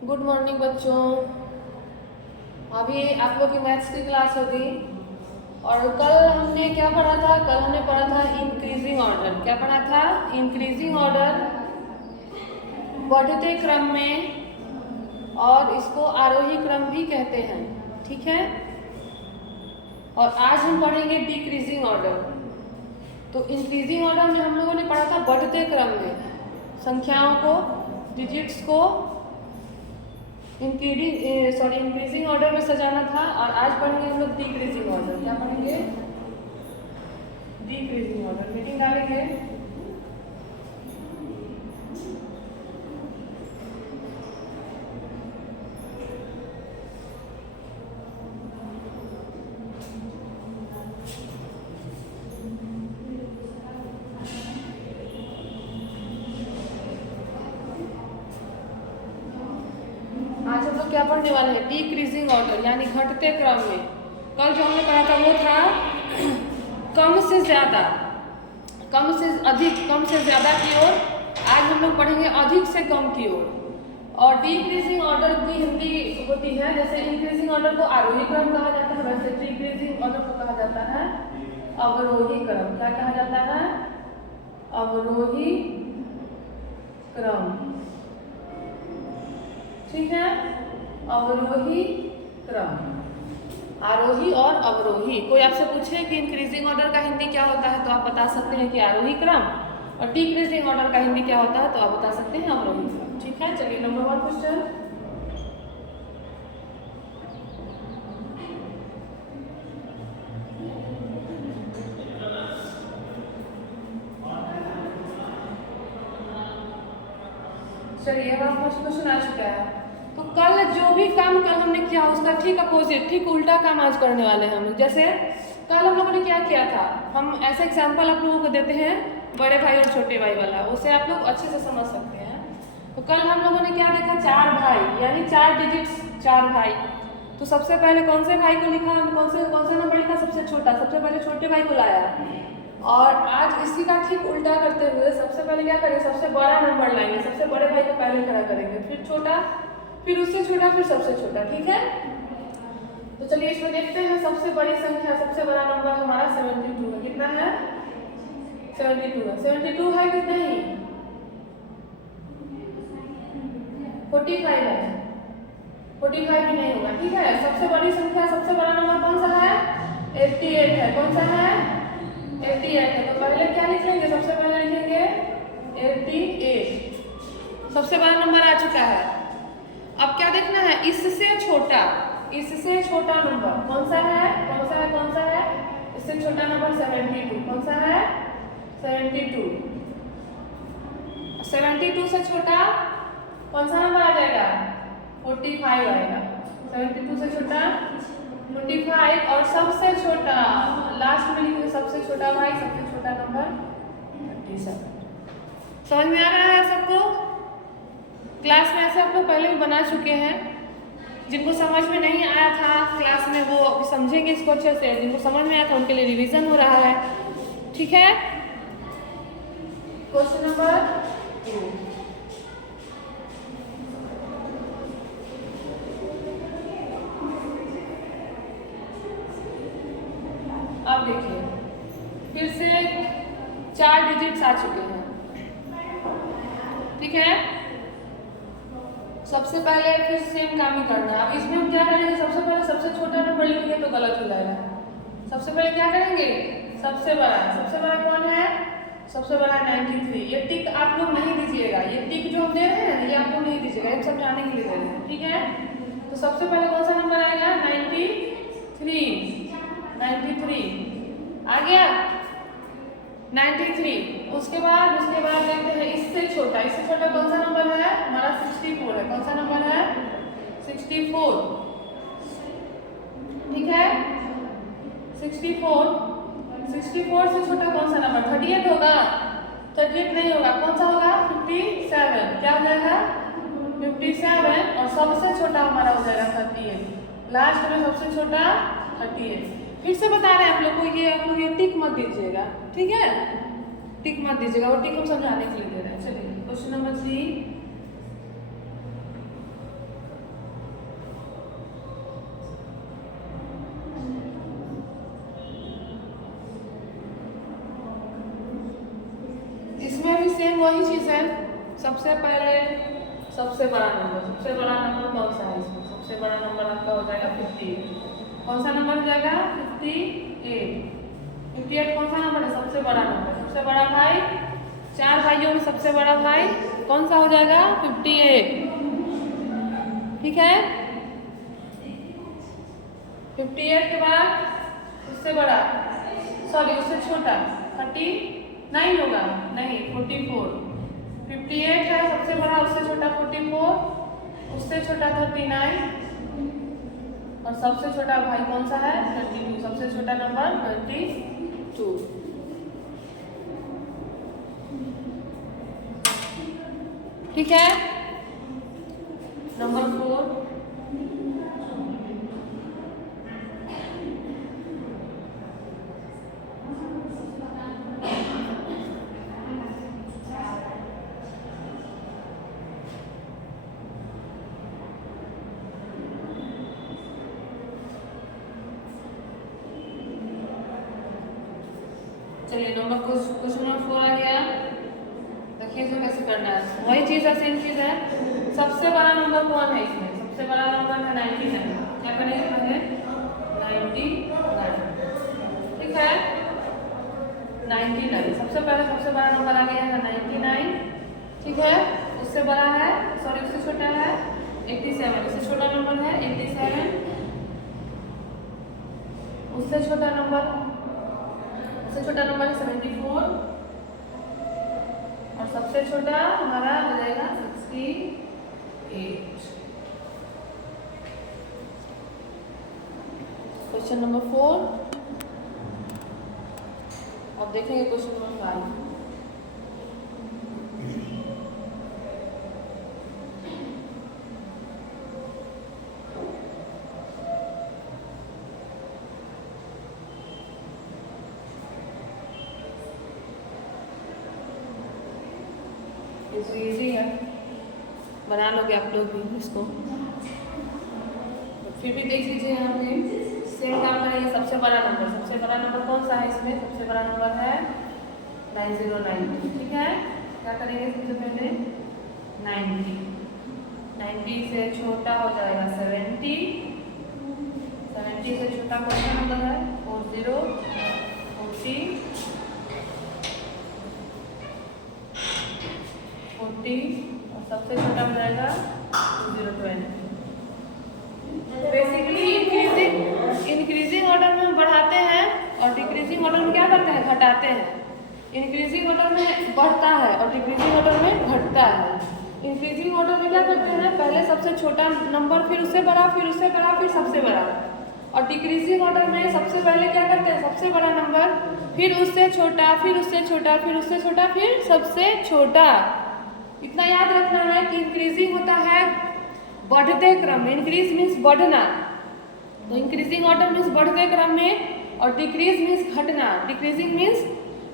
Good morning बच्चों। अभी आप लोग की मैथ्स की क्लास होगी और कल हमने क्या पढ़ा था? कल हमने पढ़ा था इंक्रीजिंग ऑर्डर। क्या पढ़ा था? इंक्रीजिंग ऑर्डर, बढ़ते क्रम में, और इसको आरोही क्रम भी कहते हैं। ठीक है। और आज हम पढ़ेंगे डिक्रीजिंग ऑर्डर। तो इंक्रीजिंग ऑर्डर में हम लोगों ने पढ़ा था बढ़ते क्रम में संख्याओं को, डिजिट्स को इंक्रीजिंग ऑर्डर में सजाना था। और आज पढ़ेंगे हम लोग डिक्रीजिंग ऑर्डर। क्या पढ़ेंगे? Decreasing order. मीटिंग डालेंगे। आज हम लोग क्या पढ़ने वाले हैं? डिक्रीजिंग ऑर्डर यानी घटते क्रम में। कल जो हमने पढ़ा था वो था कम से ज्यादा, कम से अधिक, कम से ज्यादा की ओर। आज हम लोग पढ़ेंगे अधिक से कम की ओर। और डिक्रीजिंग ऑर्डर की हिंदी होती है, जैसे इंक्रीजिंग ऑर्डर को आरोही क्रम कहा जाता है, वैसे डिक्रीजिंग ऑर्डर को कहा जाता है अवरोही क्रम। क्या कहा जाता है? अवरोही क्रम। ठीक है। अवरोही क्रम, आरोही और अवरोही। कोई आपसे पूछे कि इंक्रीजिंग ऑर्डर का हिंदी क्या होता है तो आप बता सकते हैं कि आरोही क्रम, और डिक्रीजिंग ऑर्डर का हिंदी क्या होता है तो आप बता सकते हैं अवरोही क्रम। ठीक है। चलिए नंबर 1 क्वेश्चन। चलिए अब फर्स्ट क्वेश्चन आ चुका है। तो कल जो भी काम कल हमने किया उसका ठीक अपोजिट, ठीक उल्टा काम आज करने वाले हैं हम लोग। जैसे कल हम लोगों ने क्या किया था, हम ऐसे एग्जाम्पल आप लोगों को देते हैं बड़े भाई और छोटे भाई वाला, उसे आप लोग अच्छे से समझ सकते हैं। तो कल हम लोगों ने क्या देखा? 4 भाई, यानी 4 डिजिट्स, 4 भाई। तो सबसे पहले कौन से भाई को लिखा? हम कौन सा नंबर लिखा? सबसे छोटा। सबसे पहले छोटे भाई को लाया। और आज इसी का ठीक उल्टा करते हुए सबसे पहले क्या करेंगे? सबसे बड़ा नंबर लाएंगे, सबसे बड़े भाई को पहले खड़ा करेंगे, फिर छोटा, फिर उससे छोटा, फिर सबसे छोटा। ठीक है। तो चलिए इसमें देखते हैं। सबसे बड़ी संख्या, सबसे बड़ा नंबर हमारा 72 है। कितना है? 72 है। 72 है कि नहीं? 45 है। 45 भी नहीं होगा। ठीक है। सबसे बड़ी संख्या, सबसे बड़ा नंबर कौन सा है? 88 है। कौन सा है? 88 है। तो पहले क्या लिखेंगे? सबसे पहले लिखेंगे 88। सबसे बड़ा नंबर आ चुका है। अब क्या देखना है? इससे छोटा, इससे छोटा नंबर कौन सा है? कौन सा है? कौन सा है? इससे छोटा नंबर 72। कौन सा है? 72। 72 से छोटा कौन सा नंबर आ जाएगा? 45 आएगा। 72 से छोटा 45, और सबसे छोटा लास्ट में लिखेंगे सबसे छोटा भाई, सबसे छोटा नंबर 37। समझ में आ रहा है सबको? क्लास में ऐसे आप लोग पहले भी बना चुके हैं। जिनको समझ में नहीं आया था क्लास में वो समझेंगे इसको अच्छे से, जिनको समझ में आया था उनके लिए रिवीजन हो रहा है। ठीक है। Question number 2। अब देखिए फिर से 4 डिजिट्स आ चुके हैं। ठीक है। सबसे पहले फिर सेम काम ही करना है। अब इसमें हम क्या करेंगे? सबसे पहले सबसे छोटा नंबर लिखेंगे तो गलत हो जाएगा। सबसे पहले क्या करेंगे? सबसे बड़ा। सबसे बड़ा कौन है? सबसे बड़ा 93। ये टिक आप लोग नहीं दीजिएगा। ये टिक जो हम दे रहे हैं ये आप लोग नहीं दीजिएगा, ये समझाने के लिए दे रहे हैं। ठीक है। तो सबसे पहले कौन सा नंबर आएगा? 93। 93 आ गया। 93। उसके बाद देखते हैं इससे छोटा। इससे छोटा कौन सा नंबर है? हमारा 64 है। कौन सा नंबर है? 64। ठीक है। 64 से छोटा कौन सा नंबर? 38 होगा? 38 नहीं होगा। कौन सा होगा? 57। क्या हो जाएगा? 57। और सबसे छोटा हमारा हो जाएगा 38। लास्ट में सबसे छोटा 38। फिर से बता रहे हैं आप लोग को, ये आप लोग ये टिक मत दीजिएगा। ठीक है। टिक मत दीजिएगा, वो टिक हम समझाने के लिए दे रहे हैं। चलिए क्वेश्चन नंबर 3। वही चीज़ है। सबसे पहले सबसे बड़ा नंबर कौन सा है इसमें? सबसे बड़ा नंबर आपका हो जाएगा 58। कौन सा नंबर हो जाएगा? 58। 58 कौन सा नंबर है? सबसे बड़ा नंबर। सबसे बड़ा भाई, 4 भाइयों में सबसे बड़ा भाई कौन सा हो जाएगा? 58। ठीक है। 58 के बाद उससे बड़ा, सॉरी उससे छोटा 39 होगा, नहीं 44। 58 है सबसे बड़ा, उससे छोटा 44, उससे छोटा 39 और सबसे छोटा भाई कौन सा है? 32। सबसे छोटा नंबर 32। ठीक है। नंबर 4, चलिए क्वेश्चन नंबर 4 आ गया। देखिए इसमें कैसे करना है, वही चीज़ है, सेम चीज़ है। सबसे बड़ा नंबर कौन है इसमें? सबसे बड़ा नंबर है 99। क्या करेंगे पहले? 99। ठीक है। 99 सबसे पहले सबसे बड़ा नंबर आ गया है 99। ठीक है। उससे बड़ा है, सॉरी उससे छोटा है 87। उससे छोटा नंबर है 87। उससे छोटा नंबर है 74 और सबसे छोटा हमारा हो जाएगा 68। Question number 4। अब देखेंगे क्वेश्चन नंबर 5। तो इजी है, बना लोगे आप लोग भी इसको। फिर भी देख लीजिए, यहाँ पे सेम काम करेंगे। सबसे बड़ा नंबर कौन सा है इसमें? सबसे बड़ा नंबर है 9090। ठीक है। क्या करेंगे सबसे पहले? 90। 90 से छोटा हो जाएगा 70। 70 से छोटा कौन सा नंबर है? 40, 40 और सबसे छोटा हो जाएगा 020। बेसिकली इंक्रीजिंग ऑर्डर में बढ़ाते हैं और डिक्रीजिंग ऑर्डर में क्या करते हैं? घटाते हैं। इंक्रीजिंग ऑर्डर में बढ़ता है और डिक्रीजिंग ऑर्डर में घटता है। इंक्रीजिंग ऑर्डर में क्या करते हैं? पहले सबसे छोटा नंबर, फिर उससे बड़ा, फिर उससे बड़ा, फिर सबसे बड़ा। और डिक्रीजिंग ऑर्डर में सबसे पहले क्या करते हैं? सबसे बड़ा नंबर, फिर उससे छोटा, फिर उससे छोटा, फिर उससे छोटा, फिर सबसे छोटा। इतना याद रखना है कि इंक्रीजिंग होता है बढ़ते क्रम में। इंक्रीज मीन्स बढ़ना, तो इंक्रीजिंग ऑर्डर मीन्स बढ़ते क्रम में, और डिक्रीज मीन्स घटना।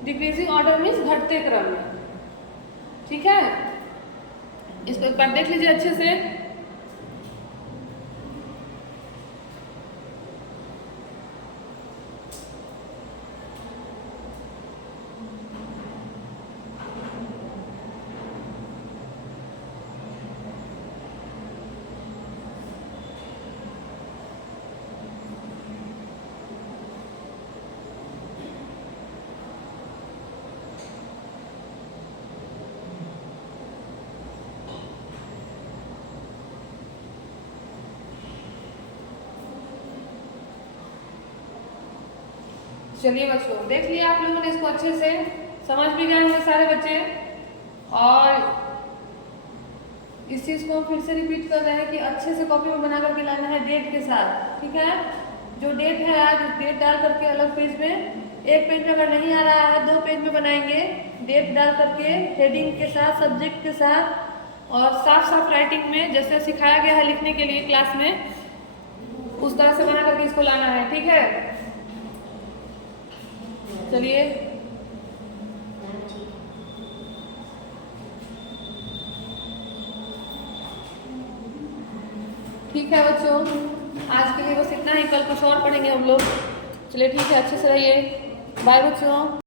डिक्रीजिंग ऑर्डर मीन्स घटते क्रम में। ठीक है। इसको एक बार देख लीजिए अच्छे से। चलिए बच्चों, देख लिया आप लोगों ने इसको अच्छे से, समझ भी गए होंगे सारे बच्चे। और इस चीज़ को फिर से रिपीट कर रहे हैं कि अच्छे से कॉपी में बना करके लाना है डेट के साथ। ठीक है। जो डेट है आज डेट डाल करके अलग पेज में, एक पेज में अगर नहीं आ रहा है 2 पेज में बनाएंगे, डेट डाल करके हेडिंग के साथ, सब्जेक्ट के साथ और साफ साफ राइटिंग में, जैसे सिखाया गया है लिखने के लिए क्लास में, उस तरह से बना करके इसको लाना है। ठीक है। चलिए ठीक है बच्चों, आज के लिए बस इतना ही। कल कुछ और पढ़ेंगे हम लोग। चलिए ठीक है, अच्छे से रहिए। बाय बच्चों।